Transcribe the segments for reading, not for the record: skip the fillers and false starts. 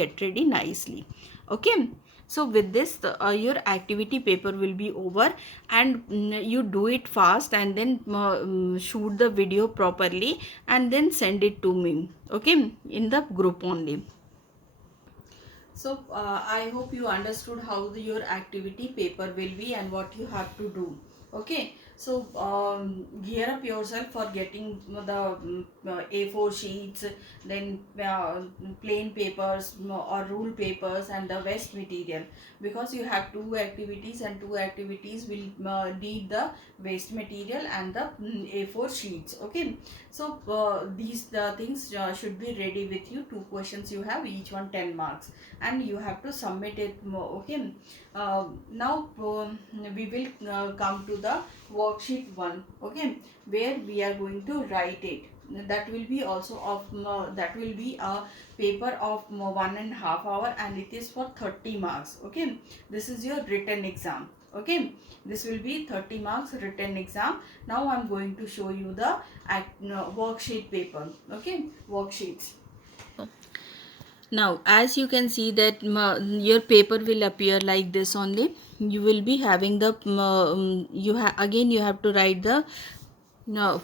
get ready nicely. Okay, so with this your activity paper will be over, and you do it fast, and then shoot the video properly and then send it to me, okay, in the group only. So I hope you understood how your activity paper will be and what you have to do. Okay, so gear up yourself for getting the A4 sheets, then plain papers or rule papers and the waste material, because you have two activities and two activities will need the waste material and the A4 sheets. Okay, so these things should be ready with you. Two questions you have, each one 10 marks, and you have to submit it. Okay, now we will come to the worksheet 1. Okay, where we are going to write it. That will be also of that will be a paper of 1.5 hour, and it is for 30 marks. Okay, this is your written exam. Okay, this will be 30 marks written exam. Now I am going to show you the worksheet paper. Okay, worksheets. Now as you can see that your paper will appear like this only. You will be having the again you have to write the no.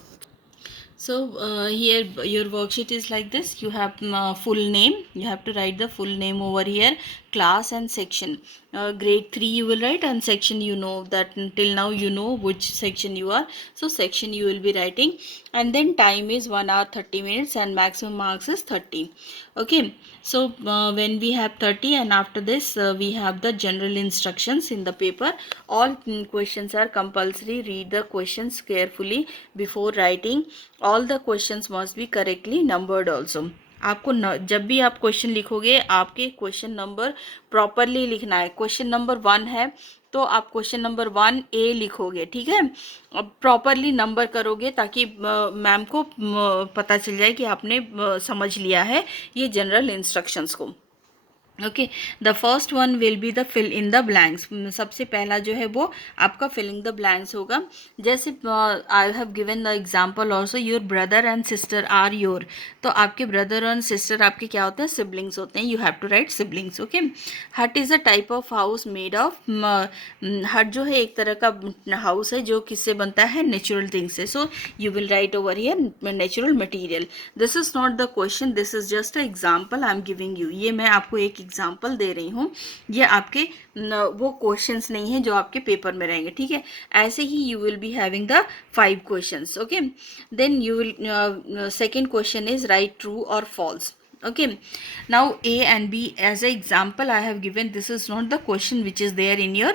So here your worksheet is like this. You have full name. You have to write the full name over here, class and section. Grade 3 you will write, and section you know that until now you know which section you are. So section you will be writing, and then time is 1 hour 30 minutes and maximum marks is 30. Okay, so when we have 30, and after this we have the general instructions in the paper. All questions are compulsory. Read the questions carefully before writing. All the questions must be correctly numbered also. आपको जब भी आप question लिखोगे, आपके question number properly लिखना है. Question number 1 है तो आप क्वेश्चन नंबर 1A लिखोगे. ठीक है, अब प्रॉपरली नंबर करोगे ताकि मैम को पता चल जाए कि आपने समझ लिया है ये जनरल इंस्ट्रक्शंस को. Okay, the first one will be the fill in the blanks. सबसे पहला जो है वो आपका फिलिंग द ब्लैंक्स होगा. जैसे I have given the example also, your brother and sister are your. तो आपके ब्रदर और सिस्टर आपके क्या होते हैं? सिबलिंग्स होते हैं. You have to write siblings. Okay, hut is a type of house made of. Hut जो है एक तरह का हाउस है जो किससे बनता है? नेचुरल थिंग्स से. सो you will write over here natural material. This is not the question, this is just a example I am giving you. ये मैं आपको एक एग्जाम्पल दे रही हूँ. ये आपके वो क्वेश्चंस नहीं है जो आपके पेपर में रहेंगे. ठीक है, ऐसे ही you will be having the 5 questions. Okay, then you will second question is right true और false. Okay, now A and B as an example I have given. This is not the question which is there in your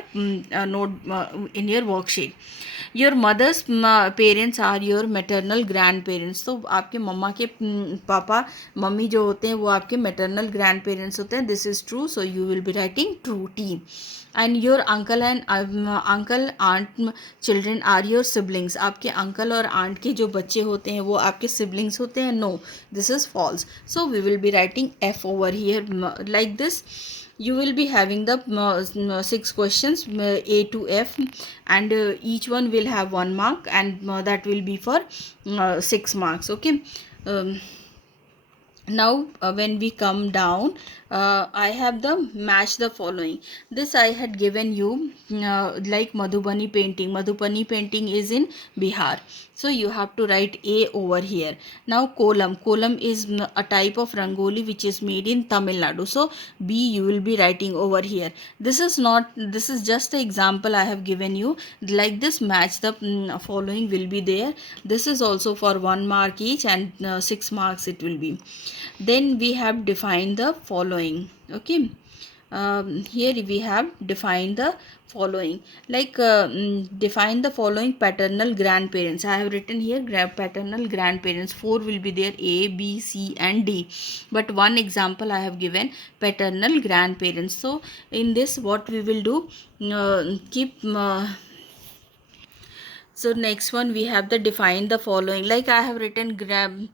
note in your worksheet. Your mother's parents are your maternal grandparents. तो आपके मम्मा के papa mummy जो होते हैं वो आपके maternal grandparents होते हैं. This is true, so you will be writing true T. And your uncle and uncle aunt children are your siblings. आपके अंकल और आंट के जो बच्चे होते हैं वो आपके सिबलिंग्स होते हैं. No, this is false. So we will be writing F over here like this. You will be having the 6 questions A to F, and each one will have 1 mark, and that will be for 6 marks. Okay, um, now when we come down, I have the match the following. This I had given you like Madhubani painting. Madhubani painting is in Bihar, so you have to write A over here. Now kolam is a type of rangoli which is made in Tamil Nadu, so B you will be writing over here. This is just the example I have given you. Like this, match the following will be there. This is also for 1 mark each, and 6 marks it will be. Then we have defined the following. Okay, here we have defined the following, like define the following paternal grandparents. I have written here paternal grandparents. 4 will be there, A, B, C and D, but one example I have given paternal grandparents. So in this what we will do, keep so next one we have the define the following. Like I have written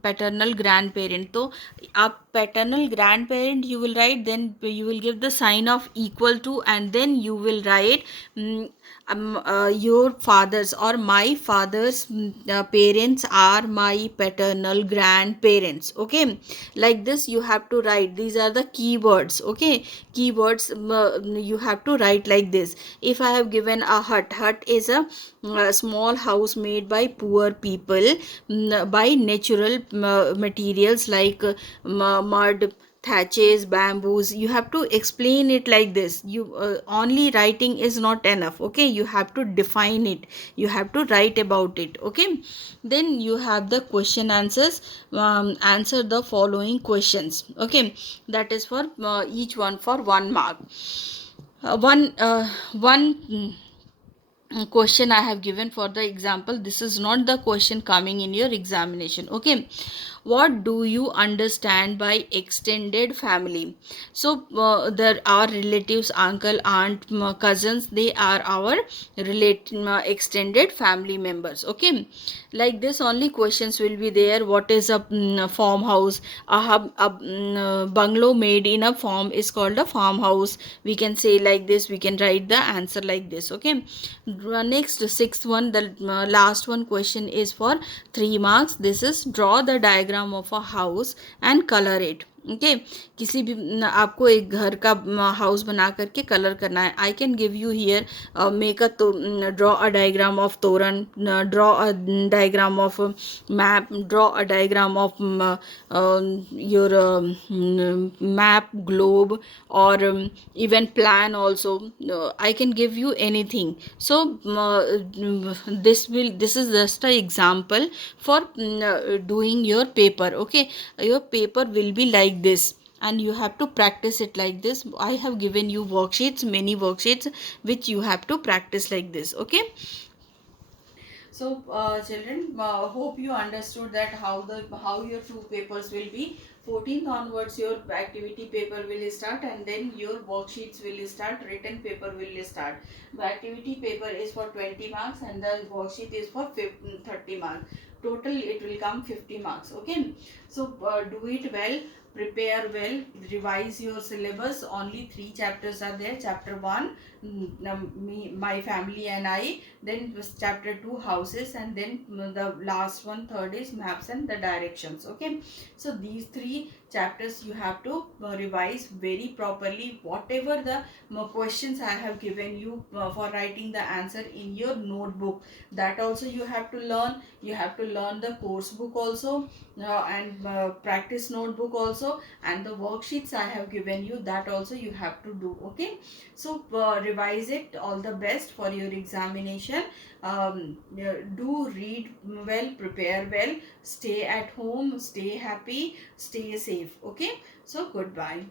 paternal grandparent. तो आप paternal grandparent you will write, then you will give the sign of equal to, and then you will write your father's or my father's parents are my paternal grandparents. Okay, like this you have to write. These are the keywords. Okay, keywords, you have to write like this. If I have given a hut, hut is a small house made by poor people, by natural materials like mud, thatches, bamboos. You have to explain it like this. You only writing is not enough. Okay, you have to define it, you have to write about it. Okay, then you have the question answers. Answer the following questions. Okay, that is for each one for 1 mark. One question I have given for the example. This is not the question coming in your examination. Okay, what do you understand by extended family? So there are relatives, uncle, aunt, cousins. They are our extended family members. Okay, like this only questions will be there. What is a farmhouse? A bungalow made in a farm is called a farmhouse. We can say like this. We can write the answer like this. Okay, next sixth one, the last one question is for 3 marks. This is draw the diagram of a house and color it. Okay किसी भी आपको एक घर का house बना करके colour करना है. I can give you here make a draw a diagram of toran, draw a diagram of map, draw a diagram of your map, globe, or even plan also. I can give you anything. So this is just an example for doing your paper. Okay, your paper will be like this and you have to practice it like this. I have given you worksheets, many worksheets, which you have to practice like this. Okay, so children, hope you understood that how your two papers will be. 14th onwards your activity paper will start and then your worksheets will start, written paper will start. The activity paper is for 20 marks and the worksheet is for 30 marks. Total it will come 50 marks. Okay, so do it well, prepare well, revise your syllabus. Only 3 chapters are there. Chapter 1, me, my family and I, then chapter 2, houses, and then the last one, third is maps and the directions. Okay, so these 3 chapters you have to revise very properly. Whatever the questions I have given you for writing the answer in your notebook, that also you have to learn. You have to learn the course book also, and practice notebook also, and the worksheets I have given you, that also you have to do. Okay, so revise it. All the best for your examination. Do read well, prepare well, stay at home, stay happy, stay safe. Okay, so goodbye.